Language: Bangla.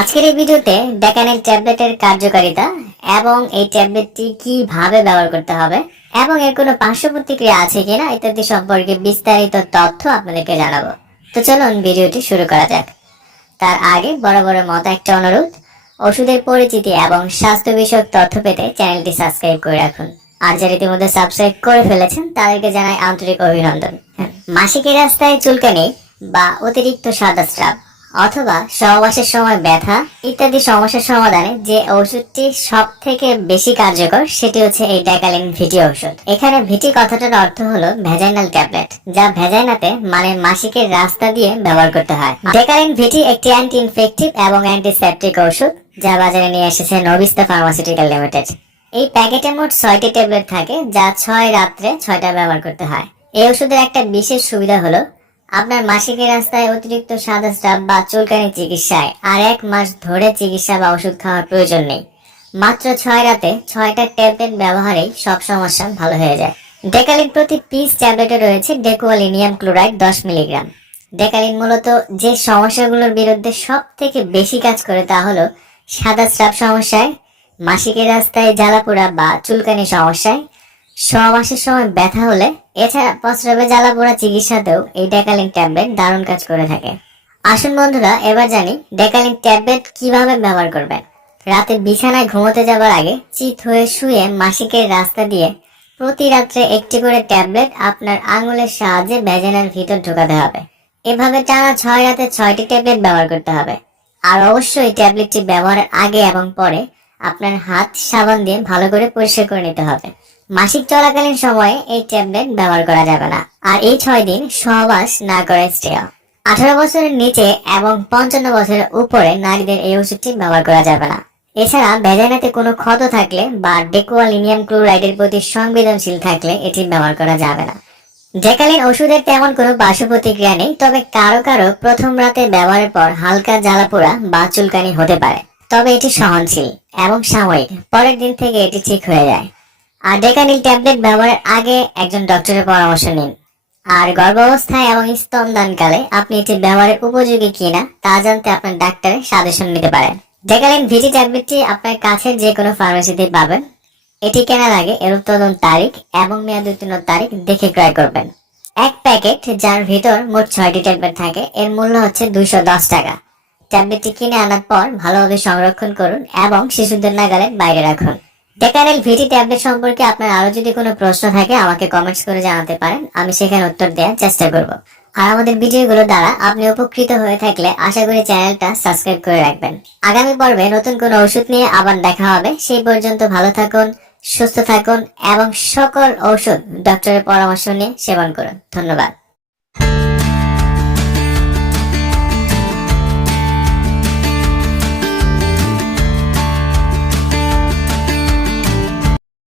আজকের এই ভিডিওতে ডেকানের ট্যাবলেটের কার্যকারিতা এবং এই ট্যাবলেটটি কীভাবে ব্যবহার করতে হবে এবং এর কোনো পার্শ্ব প্রতিক্রিয়া আছে কিনা ইত্যাদি সম্পর্কে বিস্তারিত তথ্য আপনাদেরকে জানাব। তো চলুন ভিডিওটি শুরু করা যাক। তার আগে বড় বড় মতো একটা অনুরোধ, ওষুধের পরিচিতি এবং স্বাস্থ্য বিষয়ক তথ্য পেতে চ্যানেলটি সাবস্ক্রাইব করে রাখুন। আর যারা ইতিমধ্যে সাবস্ক্রাইব করে ফেলেছেন, তাদেরকে জানাই আন্তরিক অভিনন্দন। মাসিকের রাস্তায় চুলকানি বা অতিরিক্ত সাদা স্রাব। অথবা সহবাসের সময় ব্যথা ইত্যাদি সমস্যার সমাধানে যে ওষুধটি সব থেকে বেশি কার্যকর, সেটি হচ্ছে এই ড্যাকালিন ভিটি ওষুধ। এখানে ভিটি কথাটার অর্থ হলো ভেজাইনাল ট্যাবলেট, যা ভেজাইনাতে মানে মাসিকের রাস্তা দিয়ে ব্যবহার করতে হয়। ডেকালিন ভিটি একটি অ্যান্টি ইনফেকটিভ এবং অ্যান্টিসেপটিক ওষুধ, যা বাজারে নিয়ে এসেছে নবিস্তা ফার্মাসিউটিক্যাল লিমিটেড। এই প্যাকেটে মোট ছয়টি ট্যাবলেট থাকে, যা ছয় রাত্রে ছয়টা ব্যবহার করতে হয়। এই ওষুধের একটা বিশেষ সুবিধা হলো আপনার মাসিকের রাস্তায় অতিরিক্ত সাদা স্রাব বা চুলকানি চিকিৎসায় আর এক মাস ধরে চিকিৎসা বা ওষুধ খাওয়ার প্রয়োজন নেই। মাত্র ছয় রাতে ছয়টা ট্যাবলেট ব্যবহারেই সব সমস্যা ভালো হয়ে যায়। ডেকালিন প্রতি পিস ট্যাবলেটে রয়েছে ডেকোয়ালিনিয়াম ক্লোরাইড দশ মিলিগ্রাম। ডেকালিন মূলত যে সমস্যাগুলোর বিরুদ্ধে সব থেকে বেশি কাজ করে তা হলো সাদা স্রাব সমস্যায়, মাসিকের রাস্তায় জ্বালাপোড়া বা চুলকানি সমস্যায় সহবাসের সময় ব্যথা হলে, এছাড়া প্রস্রাবে জ্বালাপোড়া চিকিৎসাতেও এই ডেকালিন ট্যাবলেট দারুণ কাজ করে থাকে। আসুন বন্ধুরা, এবার জানি ডেকালিন ট্যাবলেট কীভাবে ব্যবহার করবেন। রাতে বিছানায় ঘুমোতে যাবার আগে চিত হয়ে শুয়ে মাসিকের রাস্তা দিয়ে প্রতি রাত্রে একটি করে ট্যাবলেট আপনার আঙুলের সাহায্যে ভ্যাজানার ভিতর ঢোকাতে হবে। এভাবে টানা ছয় রাতে ছয়টি ট্যাবলেট ব্যবহার করতে হবে। আর অবশ্যই ট্যাবলেটটি ব্যবহারের আগে এবং পরে আপনার হাত সাবান দিয়ে ভালো করে পরিষ্কার করে নিতে হবে। মাসিক চলাকালীন সময়ে এই ট্যাবলেট ব্যবহার করা যাবে না। আর এই ছয় দিন সহবাস না করে স্টেয় আঠারো বছরের নিচে এবং পঞ্চান্ন বছরের উপরে নারীদের এই ওষুধটি ব্যবহার করা যাবে না। এছাড়া ভেজাইনাতে কোনো ক্ষত থাকলে বা ডেকোয়ালিনিয়াম ক্লোরাইডের প্রতি সংবেদনশীল থাকলে এটি ব্যবহার করা যাবে না। ডেকালিন ওষুধের তেমন কোনো পার্শ্ব প্রতিক্রিয়া নেই, তবে কারও কারও প্রথম রাতে ব্যবহারের পর হালকা জ্বালাপোড়া বা চুলকানি হতে পারে। তবে এটি সহনশীল এবং সাময়িক, পরের দিন থেকে এটি ঠিক হয়ে যায়। আর ডেকানিল ট্যাবলেট ব্যবহারের আগে একজন ডক্টরের পরামর্শ নিন। আর গর্ভাবস্থায় এবং স্তনদানকালে আপনি এটি ব্যবহারের উপযোগী কিনা তা জানতে আপনার ডাক্তারের সাজেশন নিতে পারেন। ডেকালিন ভিটি ট্যাবলেটটি আপনার কাছের যে কোনো ফার্মেসিতে পাবেন। এটি কেনার আগে এর উৎপাদন তারিখ এবং মেয়াদ উত্তীর্ণ তারিখ দেখে ক্রয় করবেন। এক প্যাকেট যার ভিতর মোট ছয়টি ট্যাবলেট থাকে, এর মূল্য হচ্ছে দুইশো দশ টাকা। ট্যাবলেটটি কিনে আনার পর ভালোভাবে সংরক্ষণ করুন এবং শিশুদের নাগালের বাইরে রাখুন। ডেকারেল ভিটি ট্যাবলেট সম্পর্কে আপনার আরও যদি কোনো প্রশ্ন থাকে, আমাকে কমেন্টস করে জানাতে পারেন। আমি সেখানে উত্তর দেওয়ার চেষ্টা করব। আর আমাদের ভিডিওগুলো দ্বারা আপনি উপকৃত হয়ে থাকলে আশা করি চ্যানেলটা সাবস্ক্রাইব করে রাখবেন। আগামী পর্বে নতুন কোনো ওষুধ নিয়ে আবার দেখা হবে। সেই পর্যন্ত ভালো থাকুন, সুস্থ থাকুন এবং সকল ঔষধ ডক্টরের পরামর্শ নিয়ে সেবন করুন। ধন্যবাদ।